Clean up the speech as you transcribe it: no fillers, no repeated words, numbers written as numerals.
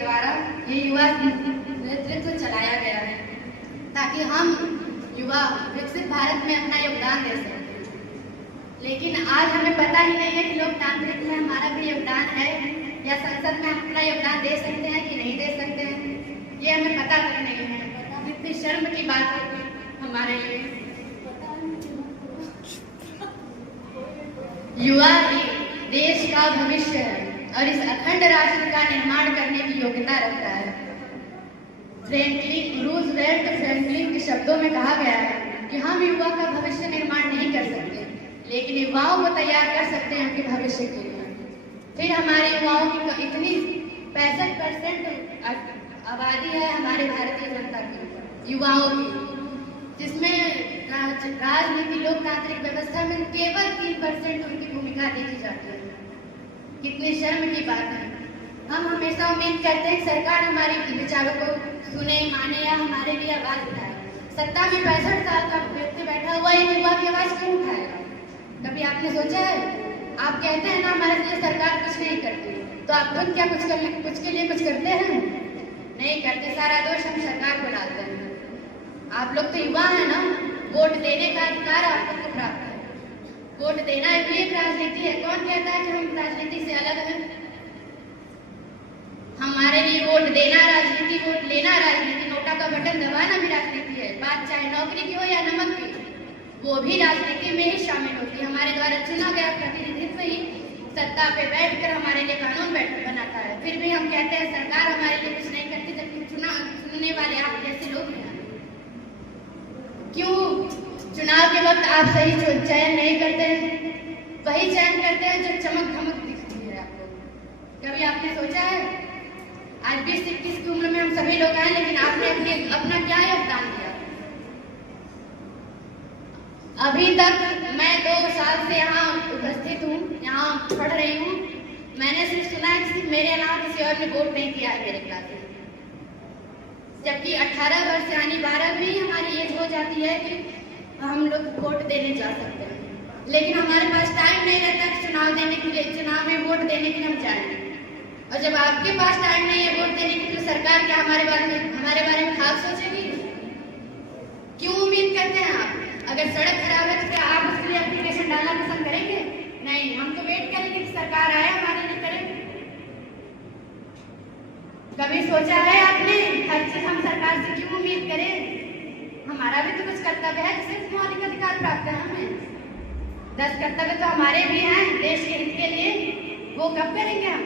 द्वारा ये युवा नेतृत्व चलाया गया है ताकि हम युवा विकसित भारत में अपना योगदान दे सकें। लेकिन आज हमें पता ही नहीं है कि लोकतांत्रिक में हमारा भी योगदान है या संसद में हम अपना योगदान दे सकते हैं कि नहीं दे सकते हैं, ये हमें पता तक नहीं है। कितनी शर्म की बात होगी हमारे लिए। युवा ही देश का भविष्य है और इस अखंड राष्ट्र का निर्माण करने की योग्यता रखता है। रूजवेल्ट फ्रैंकलिन के शब्दों में कहा गया है कि हम युवा का भविष्य निर्माण नहीं कर सकते, लेकिन युवाओं को तैयार कर सकते हैं उनके भविष्य के लिए। फिर हमारे युवाओं की इतनी 65% आबादी है हमारे भारतीय जनता की, युवाओं की, जिसमें राजनीति लोकतांत्रिक व्यवस्था में केवल 3% उनकी भूमिका देखी जाती है। कितनी शर्म की बात है। हम हमेशा उम्मीद करते हैं सरकार हमारे विचारों को सुने, माने या हमारे लिए आवाज उठाए। सत्ता में 65 साल का व्यक्ति बैठा हुआ एक युवा की आवाज क्यों उठाएगा? कभी आपने सोचा है? आप कहते हैं ना हमारे लिए सरकार कुछ नहीं करती, तो आप खुद क्या कुछ के लिए कुछ करते हैं? नहीं करते। सारा दोष हम सरकार को डालते हैं। आप लोग तो युवा हैं ना, वोट देने का अधिकार आप लोग को प्राप्त है। वोट देना भी एक राजनीति है। कौन कहता है कि हम राजनीति से अलग हैं? हमारे लिए वोट देना राजनीति, वोट लेना राजनीति, नोटा का बटन दबाना भी राजनीति है। बात चाहे नौकरी की हो या नमक की, वो भी राजनीति में ही शामिल होती है। हमारे द्वारा चुना गया प्रतिनिधित्व ही सत्ता पे बैठकर हमारे लिए कानून बनाता है। फिर भी हम कहते हैं सरकार हमारे लिए कुछ नहीं करती, जबकि चुनने वाले आप जैसे लोग हैं। क्यों चुनाव के वक्त आप सही चयन नहीं करते हैं? वही चयन करते हैं जो चमक धमक दिखती है आपको। कभी आपने सोचा है? आज 20-21 की उम्र में हम सभी लोग आए, लेकिन आपने अपना क्या योगदान दिया? अभी तक मैं 2 साल से यहाँ उपस्थित हूँ, यहाँ पढ़ रही हूँ। मैंने सिर्फ सुना है कि मेरे अलावा किसी और ने वोट नहीं किया है मेरे क्लास में। जबकि 18 वर्ष यानी 12वीं हमारी एज हो जाती है कि हम लोग वोट देने जा सकते हैं, लेकिन हमारे पास टाइम नहीं रहता कि चुनाव देने के लिए, चुनाव में वोट देने के लिए हम जाएं। और जब आपके पास टाइम नहीं है वोट देने के लिए, सरकार क्या हमारे बारे में खास सोचेगी? क्यों उम्मीद करते हैं आप? अगर सड़क खराब है तो क्या आप उसके लिए एप्लीकेशन डालना पसंद करेंगे? नहीं, हम तो वेट करेंगे कि सरकार आए हमारे लिए करे। कभी सोचा है आपने हर चीज हम सरकार से क्यों उम्मीद करें? हमारा भी तो कुछ कर्तव्य है जिससे मौलिक अधिकार प्राप्त है हमें। 10 कर्तव्य तो हमारे भी हैं देश के हित के लिए, वो कब करेंगे हम?